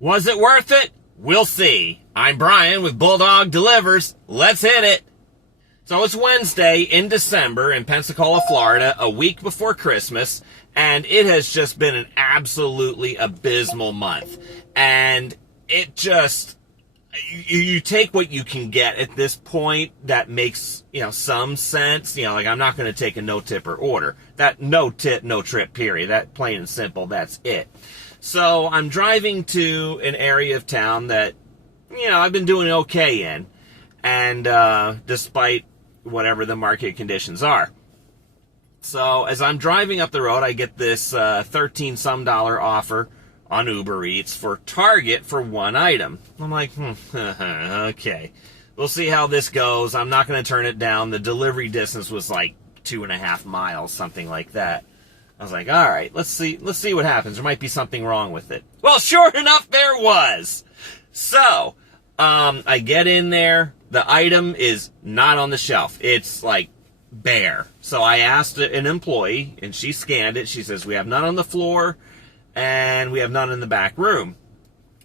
Was it worth it? We'll see. I'm Brian with Bulldog Delivers. Let's hit it. So it's Wednesday in December in Pensacola, Florida, a week before Christmas, and it has just been an absolutely abysmal month. And it just, you take what you can get at this point that makes, some sense. Like I'm not going to take a no-tipper order. That no tip, no trip, period. That plain and simple, that's it. So I'm driving to an area of town that, I've been doing okay in. And despite whatever the market conditions are. So as I'm driving up the road, I get this $13-some offer on Uber Eats for Target for one item. I'm like, okay. We'll see how this goes. I'm not going to turn it down. The delivery distance was like 2.5 miles, something like that. I was like, all right, let's see what happens. There might be something wrong with it. Well, sure enough, there was. So, I get in there. The item is not on the shelf. It's like bare. So I asked an employee, and she scanned it. She says, we have none on the floor, and we have none in the back room.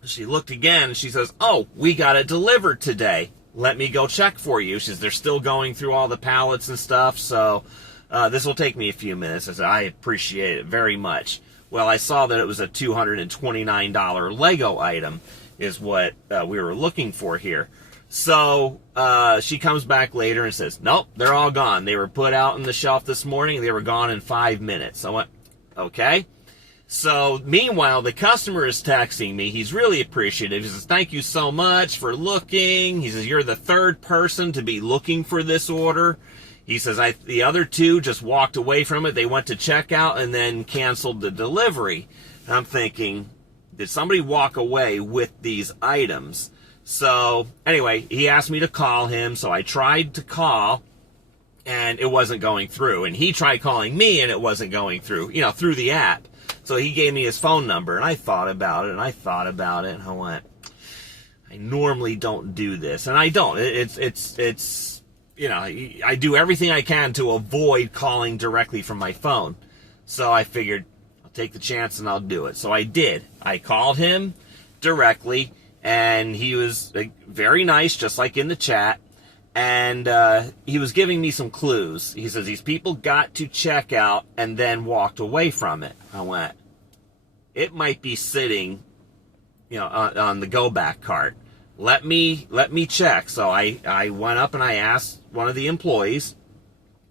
She looked again, and she says, oh, we got it delivered today. Let me go check for you. She says, they're still going through all the pallets and stuff, so this will take me a few minutes. I said, I appreciate it very much. Well, I saw that it was a $229 Lego item is what we were looking for here. So she comes back later and says, nope, they're all gone. They were put out on the shelf this morning. They were gone in 5 minutes. I went, okay. So meanwhile, the customer is texting me. He's really appreciative. He says, thank you so much for looking. He says, you're the third person to be looking for this order. He says, the other two just walked away from it. They went to checkout and then canceled the delivery. And I'm thinking, did somebody walk away with these items? So anyway, he asked me to call him. So I tried to call and it wasn't going through. And he tried calling me and it wasn't going through, through the app. So he gave me his phone number and I thought about it and I went, I normally don't do this. And I don't. It's I do everything I can to avoid calling directly from my phone. So I figured I'll take the chance and I'll do it. So I did. I called him directly and he was very nice, just like in the chat. And he was giving me some clues. He says, these people got to check out and then walked away from it. I went, it might be sitting, on the go back cart. Let me check. So I went up and I asked one of the employees,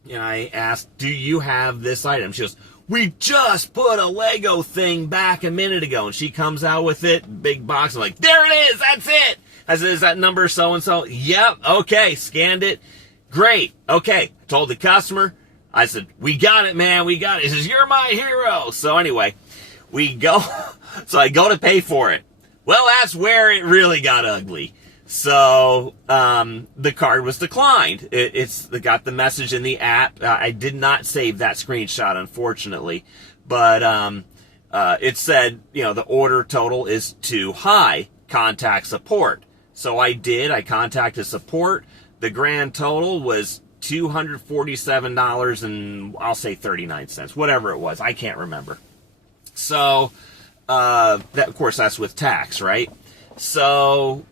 and I asked, do you have this item? She goes, we just put a Lego thing back a minute ago. And she comes out with it, big box. I'm like, there it is. That's it. I said, is that number so-and-so? Yep. Okay. Scanned it. Great. Okay. Told the customer. I said, we got it, man. We got it. He says, you're my hero. So anyway, so I go to pay for it. Well, that's where it really got ugly. So, the card was declined. It got the message in the app. I did not save that screenshot, unfortunately. But, it said, the order total is too high. Contact support. So I did. I contacted support. The grand total was $247 and I'll say 39 cents. Whatever it was. I can't remember. So, that, of course, that's with tax, right? So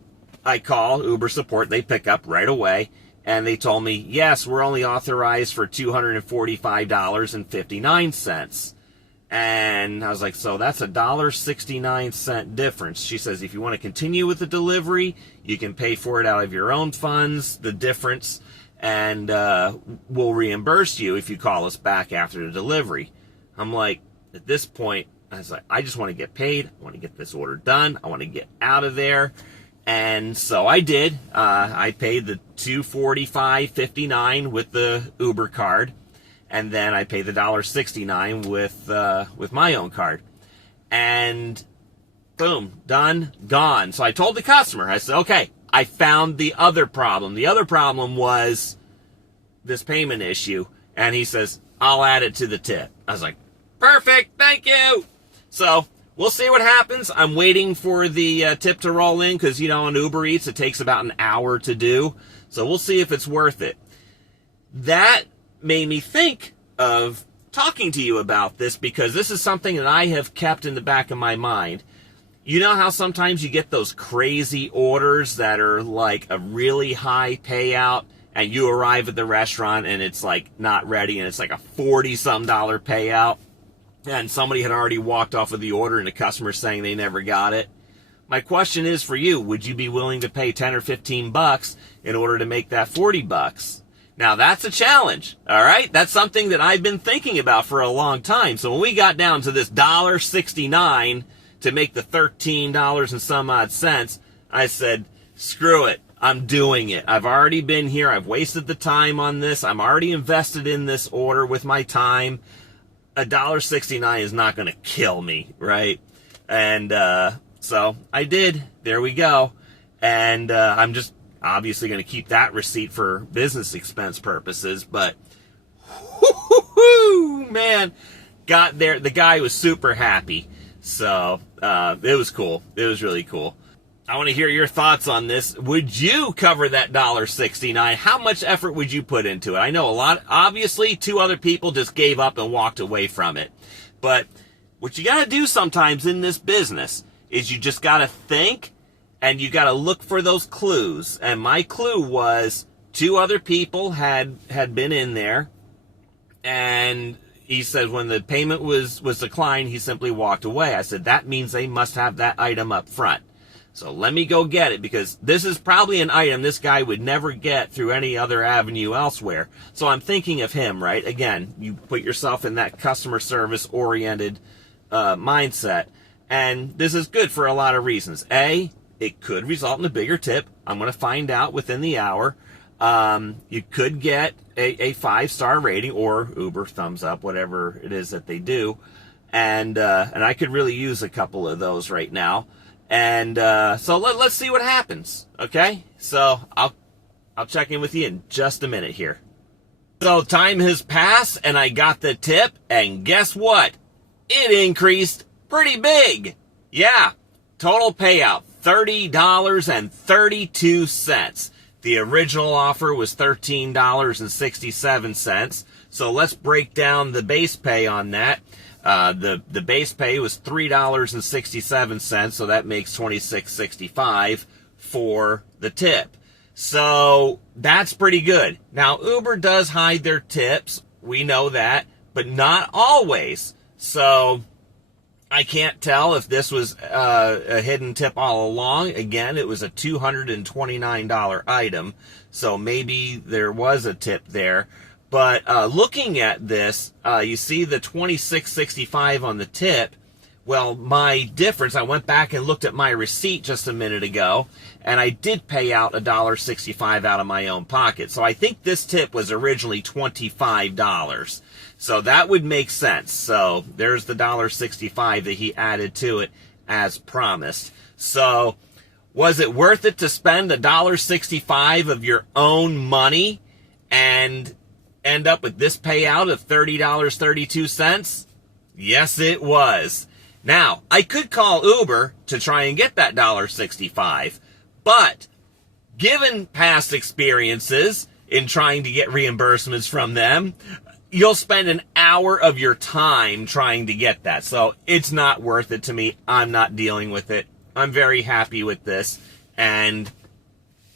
I call Uber support. They pick up right away. And they told me, yes, we're only authorized for $245.59. And I was like, so that's $1.69 difference. She says, if you want to continue with the delivery, you can pay for it out of your own funds, the difference, and we'll reimburse you if you call us back after the delivery. I'm like, at this point, I was like, I just want to get paid. I want to get this order done. I want to get out of there. And so I did. I paid the $245.59 with the Uber card. And then I paid the $1.69 with my own card. And boom, done, gone. So I told the customer, I said, okay, I found the other problem. The other problem was this payment issue. And he says, I'll add it to the tip. I was like, perfect, thank you. So we'll see what happens. I'm waiting for the tip to roll in because, on Uber Eats, it takes about an hour to do. So we'll see if it's worth it. That made me think of talking to you about this because this is something that I have kept in the back of my mind. You know how sometimes you get those crazy orders that are like a really high payout, and you arrive at the restaurant and it's like not ready, and it's like a $40-some payout, and somebody had already walked off with the order and the customer's saying they never got it? My question is for you, would you be willing to pay 10 or 15 bucks in order to make that 40 bucks? Now that's a challenge, all right? That's something that I've been thinking about for a long time. So when we got down to this $1.69 to make the $13 and some odd cents, I said, screw it. I'm doing it. I've already been here. I've wasted the time on this. I'm already invested in this order with my time. $1.69 is not going to kill me, right? And so I did. There we go. And I'm just obviously going to keep that receipt for business expense purposes. But, man, got there. The guy was super happy. So it was cool. It was really cool. I want to hear your thoughts on this. Would you cover that $1.69? How much effort would you put into it? I know a lot. Obviously, 2 other people just gave up and walked away from it. But what you got to do sometimes in this business is you just got to think, and you got to look for those clues. And my clue was 2 other people had been in there, and he said when the payment was declined, he simply walked away. I said, that means they must have that item up front. So let me go get it, because this is probably an item this guy would never get through any other avenue elsewhere. So I'm thinking of him, right? Again, you put yourself in that customer service oriented mindset. And this is good for a lot of reasons. A, it could result in a bigger tip. I'm going to find out within the hour. You could get a 5-star rating, or Uber thumbs up, whatever it is that they do. And I could really use a couple of those right now. And so let's see what happens, okay? So I'll check in with you in just a minute here. So time has passed, and I got the tip, and guess what? It increased pretty big. Yeah, total payout, $30.32. The original offer was $13.67. So let's break down the base pay on that. The base pay was $3.67, so that makes $26.65 for the tip. So that's pretty good. Now, Uber does hide their tips. We know that, but not always. So I can't tell if this was a hidden tip all along. Again, it was a $229 item, so maybe there was a tip there. But looking at this, you see the $26.65 on the tip. Well, my difference, I went back and looked at my receipt just a minute ago, and I did pay out $1.65 out of my own pocket. So I think this tip was originally $25. So that would make sense. So there's the $1.65 that he added to it as promised. So was it worth it to spend $1.65 of your own money and end up with this payout of $30.32? Yes, it was. Now, I could call Uber to try and get that $1.65, but given past experiences in trying to get reimbursements from them, you'll spend an hour of your time trying to get that. So it's not worth it to me. I'm not dealing with it. I'm very happy with this. And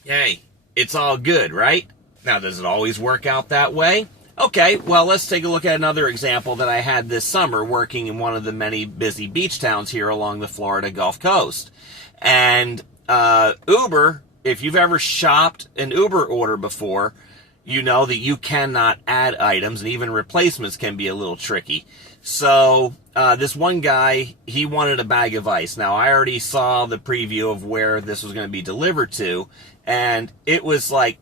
hey, it's all good, right? Now, does it always work out that way? Okay, well, let's take a look at another example that I had this summer working in one of the many busy beach towns here along the Florida Gulf Coast. And Uber, if you've ever shopped an Uber order before, you know that you cannot add items, and even replacements can be a little tricky. So this one guy, he wanted a bag of ice. Now, I already saw the preview of where this was going to be delivered to, and it was like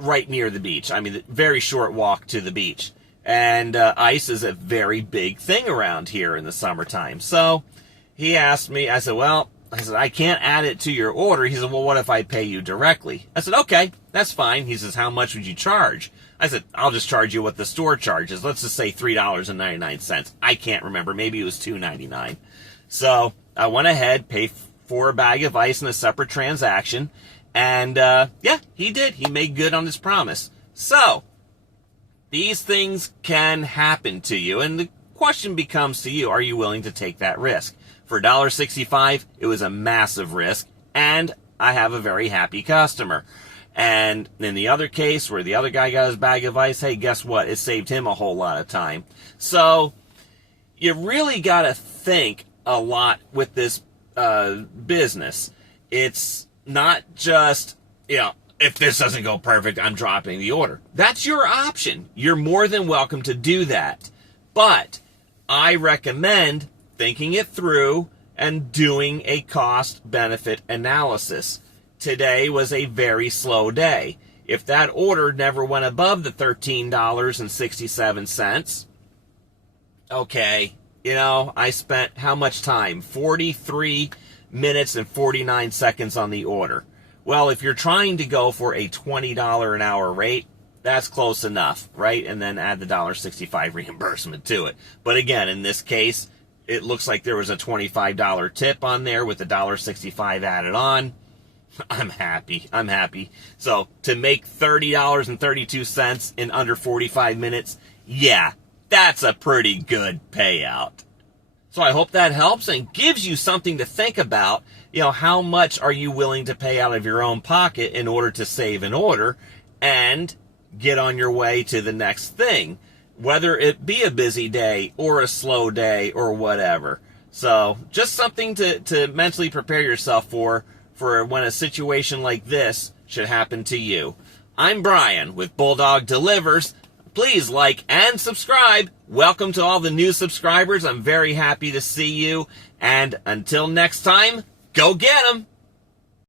right near the beach. I mean, very short walk to the beach. And ice is a very big thing around here in the summertime. So he asked me, I said, I can't add it to your order. He said, well, what if I pay you directly? I said, okay, that's fine. He says, how much would you charge? I said, I'll just charge you what the store charges. Let's just say $3.99. I can't remember. Maybe it was $2.99. So I went ahead, paid for a bag of ice in a separate transaction. And, yeah, he did. He made good on his promise. So these things can happen to you. And the question becomes to you, are you willing to take that risk? For $1.65, it was a massive risk, and I have a very happy customer. And in the other case where the other guy got his bag of ice, hey, guess what? It saved him a whole lot of time. So you really got to think a lot with this business. It's not just, if this doesn't go perfect, I'm dropping the order. That's your option. You're more than welcome to do that. But I recommend thinking it through and doing a cost-benefit analysis. Today was a very slow day. If that order never went above the $13.67, okay, I spent how much time? 43 minutes and 49 seconds on the order. Well, if you're trying to go for a $20 an hour rate, that's close enough, right? And then add the $1.65 reimbursement to it. But again, in this case, it looks like there was a $25 tip on there with the $1.65 added on. I'm happy. So to make $30.32 in under 45 minutes, yeah, that's a pretty good payout. So I hope that helps and gives you something to think about. How much are you willing to pay out of your own pocket in order to save an order and get on your way to the next thing, whether it be a busy day or a slow day or whatever. So just something to mentally prepare yourself for when a situation like this should happen to you. I'm Brian with Bulldog Delivers. Please like and subscribe. Welcome to all the new subscribers. I'm very happy to see you. And until next time, go get 'em!